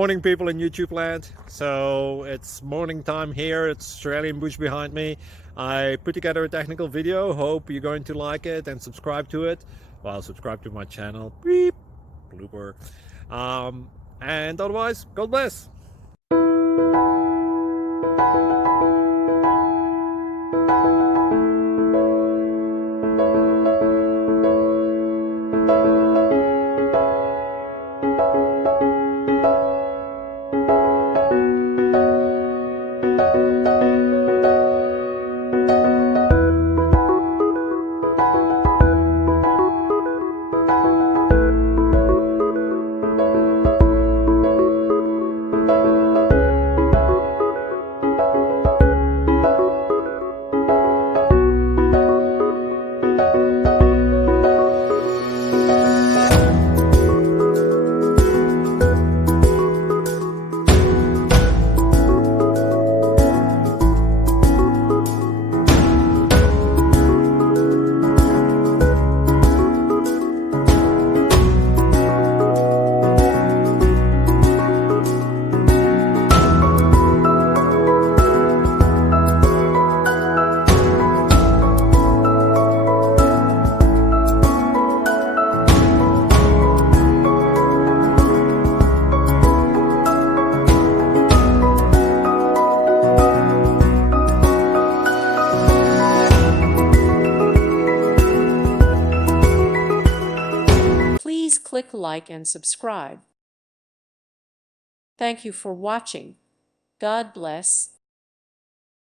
Morning people in YouTube land. So it's morning time here. It's Australian bush behind me. I put together a technical video. Hope you're going to like it and subscribe to it. Well, subscribe to my channel. Beep. Blooper. And otherwise, God bless. Please click like and subscribe. Thank you for watching. God bless.